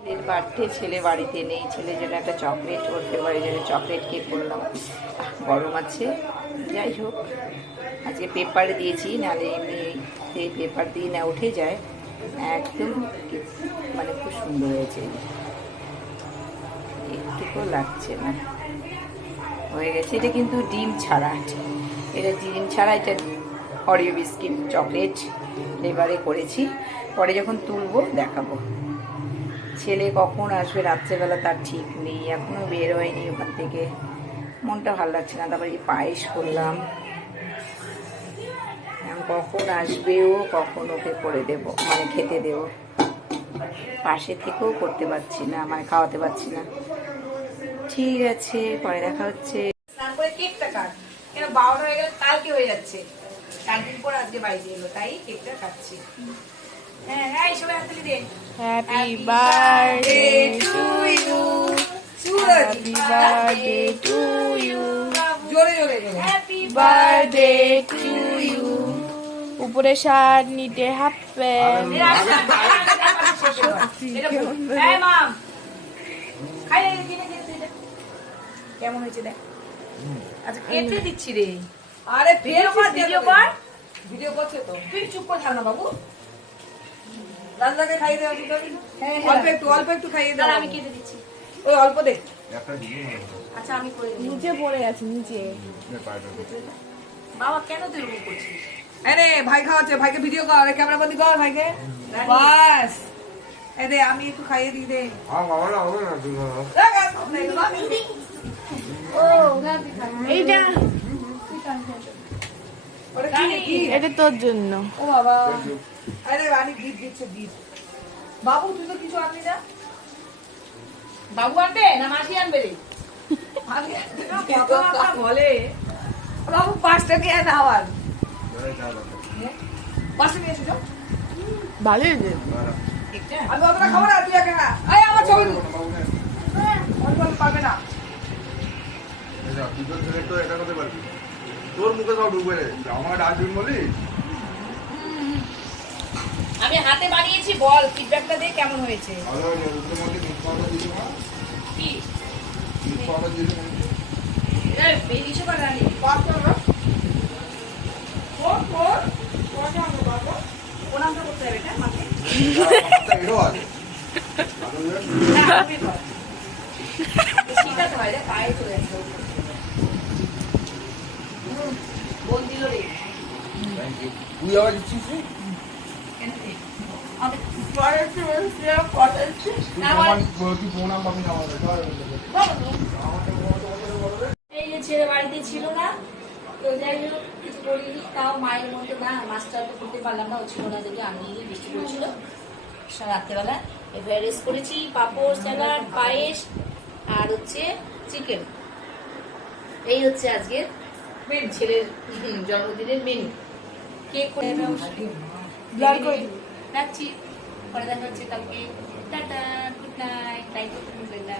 ছেলের বার্থডে, ছেলে বাড়িতে নেই, ছেলের জন্য একটা চকলেট, ওর ফেভারিট জন্য চকলেট কেক করলাম। গরম আছে, যাই হোক আজকে পেপারে দিয়েছি, নাহলে এমনি পেপার দিয়ে না উঠে যায় একদম, মানে খুব সুন্দর হয়েছে, একটুকু লাগছে না, হয়ে গেছে। এটা কিন্তু ডিম ছাড়া, এটা ডিম ছাড়া, এটা অরিও বিস্কিট চকলেট ফ্লেভারে করেছি। পরে যখন তুলবো দেখাবো। ছেলে কখন আসবে রাত্রেবেলা তার ঠিক নেই, এখনো বের হয়নি ওখান থেকে, মনটা ভালো লাগছে না। তারপরে এই পায়েস করলাম, কখন আসবে ও, কখন ওকে করে দেব, মানে খেতে দেব। পাশে থেকেও করতে পারছি না, মানে খাওয়াতে পারছি না। ঠিক আছে, পরে দেখা হচ্ছে। তারপরে কেকটা কাট, কেন 12টা হয়ে গেল, কালকে হয়ে যাচ্ছে, 4 দিন পর আজকে বাড়িতে এলো, তাই কেকটা কাটছি। হ্যাঁ হ্যাঁ, সবাই হাততালি দে। Happy birthday to you. Happy birthday to you. জোরে জোরে জোরে। Happy birthday to you. উপরে শার্ট, নিচে হাফ প্যান্ট। কেমন হয়েছে দেখ। আচ্ছা কেটে দিচ্ছি রে। আরে ভিডিও কর, ভিডিও করছে তো, তুই চুপ করে থাক না বাবু। রান্নাকে খাইয়ে দেওয়া, অল্প একটু খাইয়ে দাও। আমি কেটে দিচ্ছি, ওই অল্প দে। আচ্ছা আমি করে দিই। নিচে পড়ে আছে, নিচে। বাবা কেন তুই এরকম করছিস? আরে ভাই খাওয়াচ্ছে, ভাইকে ভিডিও কর, ক্যামেরা বন্দি কর ভাইকে, বাস। এই দে, আমি একটু খাইয়ে দিই দে। এইটা এটা তোর জন্য। ও বাবা, আরে রানী গিফট দিচ্ছে, গিফট। বাবু তুই তো কিছু আনলি না। বাবু আনবে না মাসি আনবে রে? কত কথা বলে বাবু। 5টা নিয়ে আন, আবার 5টা নিয়ে এসো। ভালো হয়েছে। আমি অতটা খাবো না, তুই একা খা। এই আমার ছবি অল্প পাবে না। তোর মুখে সব ঢুকবে, আমার ডাস্টবিন বলি। আমি হাতে বানিয়েছি, বল ফিডব্যাকটা দে কেমন হয়েছে। ভালো হলো, উপরে মধ্যে মিট পাউডার দিলি না? কি মিট পাউডার দিলি না? এই বেরিয়েছে বা রানী পাস করো। কোন নামটা করতে হবে এটা মাকে। এরও আছে। না আমি কর। শিখাতে হয় রে, পায়ে চলে যাচ্ছে। বল দিল রে। Thank you. তুই আবার দিচ্ছিস? কেন রে? আমি পরে শেয়ার করতেছি। না মানে তুই ফোন নাম্বার পাবি না আমাদের। এই যে ছেলে বাড়িতে ছিল না, তো যাই হোক কিছু করিনি, তাও মায়ের মতো না, মাছটা তো করতে পারলাম না, ও ছিল না দেখে আমি নিজে, বৃষ্টি পড়েছিল রাত্রেবেলা। এবার রেস করেছি, পাঁপড়, স্যালাড, পায়েস আর হচ্ছে চিকেন। এই হচ্ছে আজকের ছেলের জন্মদিনের মেনু। কেক করে রাখছি, পরে দেখা হচ্ছে কালকে। টাটা, গুড নাইট, লাইক করতে ভুলবেন না।